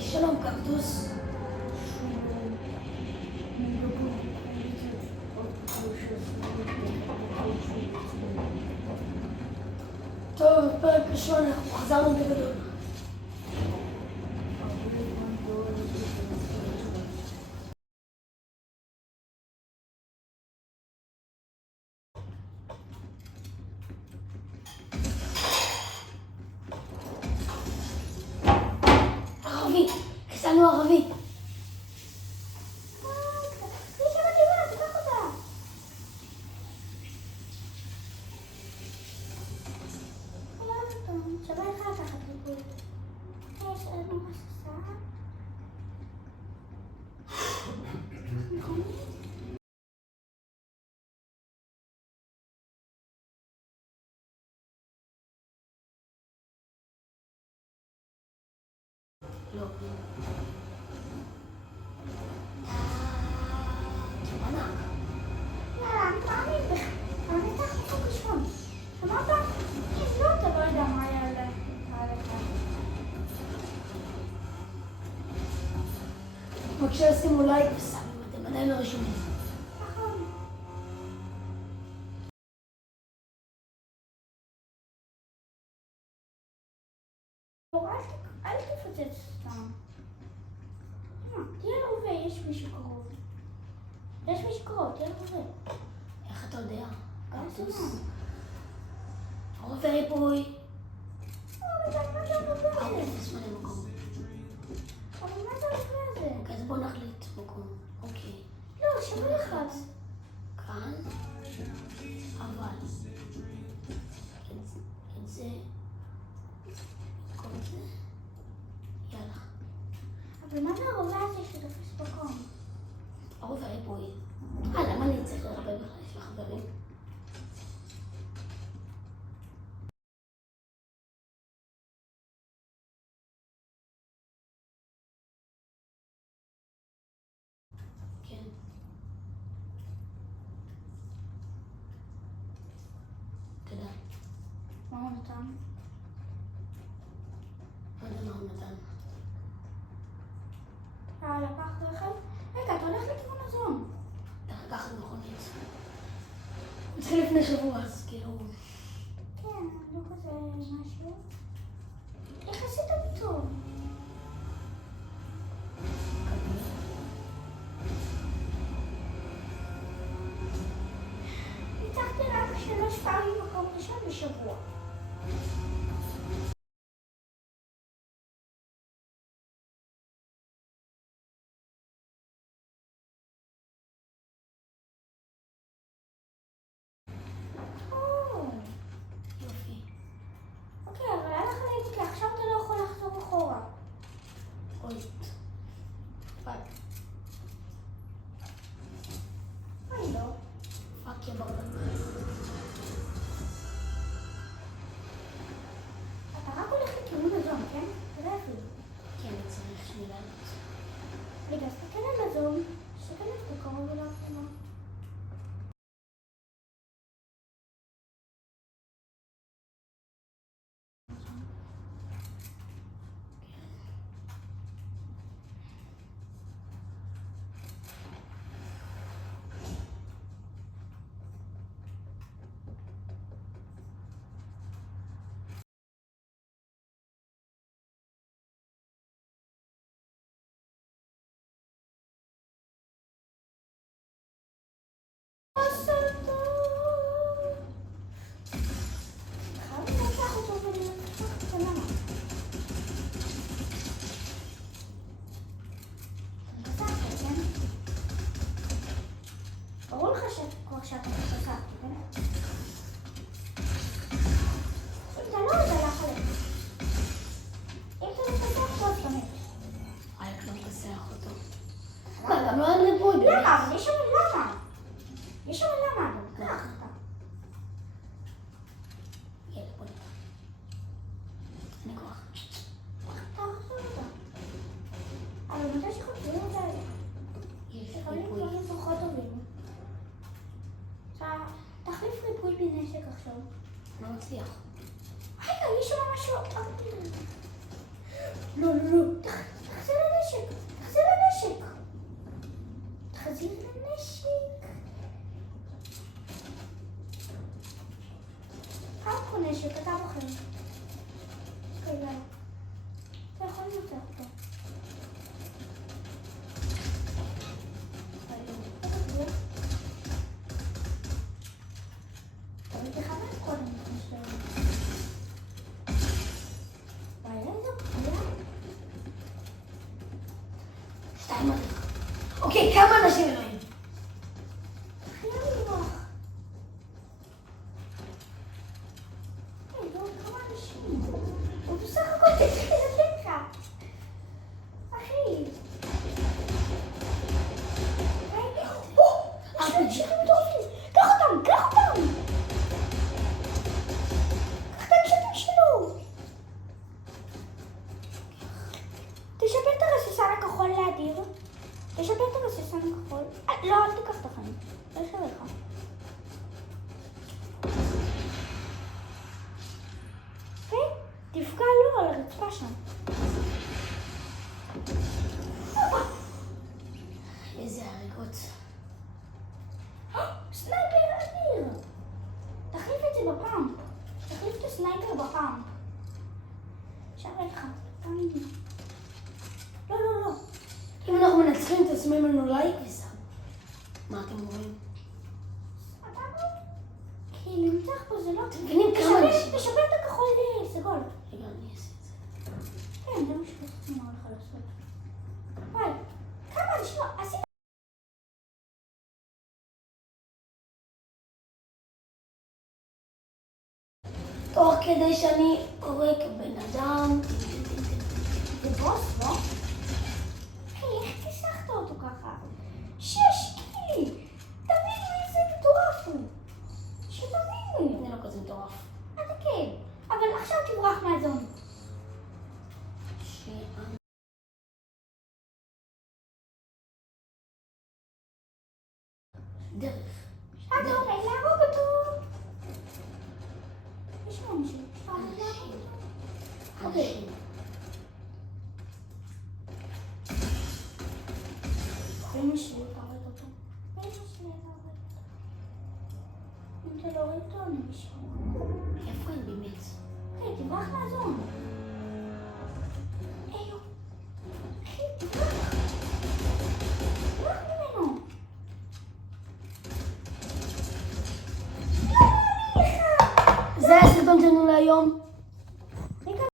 שלום, קקטוס. טוב, פרק ראשון, אנחנו חזרנו בגדול. ערבי, חיסלנו ערבי. שווה לך לקחת ריפוי. יש לנו מסע. לא. יאללה, אני מאמין בך. אבל נפתח חוק ראשון. שמעת? אם לא, אתה לא יודע מה יעלה עליך. בבקשה שימו לייק וסאב אם אתם עדיין לא רשומים. נכון. אל תפוצץ סתם. תהיה רובה, יש מישהו קרוב. יש מישהו קרוב, תהיה רובה. איך אתה יודע? קקטוס. מה? רובה ריפוי. אבל מה זה הרובה הזה? אפס מלא מקום. אבל מה זה הרובה הזה? אוקיי, אז בואו נחליט מקום. אוקיי. לא, שווה לך. כאן. אבל. את זה. כל זה. יאללה. אבל מה זה הרובה הזה שתופס מקום? רובה ריפוי. למה אני צריך לרבה בכלל? יש לי חברים. כן. תודה. מה הוא נתן? לא יודע מה הוא נתן. לקח רכב? רגע, אתה הולך לכיוון הזון. צריך לקחת מכונית. הוא התחיל לפני שבוע, אז כאילו... כן, לא כזה משהו. יחסית טוב. ניצחתי רק 3 פעמים מקום ראשון בשבוע. יופי. אוקיי, אבל היה לך להגיד כי עכשיו אתה לא יכול לחזור אחורה. אוי. פאק. אוי לא. פאק יא ברק. אתה רק הולך לכיוון הזון, כן? זה אפילו. כן, אני צריך שנייה לעלות. רגע, תסתכל על הזון. תסתכל איפה קרוב אליו כמה. ברור לך שאתה חזק, כן? אתה לא יודע לחלק. אם אתה מפתח, לא תשתמש. אייק לא מכסח אותו. מה, גם לא אין ריפוי. למה? אבל יש שם למה. יש שם למה. קח אותה. יאללה, בוא נתן. אני כוח. תחזור אותה. אבל מתי שחותרים את האלה? יש יכולים ריפוי. דברים פחות טובים. תחליף ריפוי בנשק עכשיו. לא מצליח. רגע, יש שם משהו. לא, לא, לא. תחזיר תחזיר לנשק. כמה פה נשק? אתה בוחר. רגע. אתה יכול לנצח אותו. אבל תכוון קודם לפני שאתה יודע. וואי, איזה פגיעה. 2 עד 1. אוקיי, כמה אנשים אלוהים? חייב לברוח. היי, לא, כמה אנשים? הוא בסך הכל תתחיל לך. אחי. רגע, יש לי נשקים טובים. קח אותם, קח אותם. קח את הנשקים שלו. תשפר את הרססן הכחול לאדיר. תשפר את הרססן הכחול. לא, אל תיקח את החיים. לא שווה לך. ותפגע לו על הרצפה שם. איזה הריגות. סנייפר אדיר. תחליף את זה בפאמפ. תחליף את הסנייפר בפאמפ. שווה לך. לא, לא, לא. אם אנחנו מנצחים, תשימו לנו לייק וסאב. מה אתם אומרים? סבבה? כי לנצח פה זה לא... מבינים כמה אנשים? תשפר את הכחול לסגול. רגע, אני אעשה את זה. כן, זה מה שרציתי אמר לך לעשות. וואי, כמה אנשים... עשית... תוך כדי שאני קורא כבן אדם. זה בוס, לא? אחי, איך כיסחת אותו ככה? 6 קילי! תביני איזה מטורף הוא! שתביני! זה לא כזה מטורף. אתה כן, אבל עכשיו תברח מהזון. דרך. אתה עומד להרוג אותו! יש לו אנשים. אתה עומד להרוג אותו. אוקיי. אמא שלי תהרג אותו. אמא שלי תהרג אותו. אם אתה לא רואה אותו, אני משאיר. איפה הם באמת? היי, תברח מהזון. היי, אחי, תברח. תברח ממנו. זה הסרטון שלנו להיום.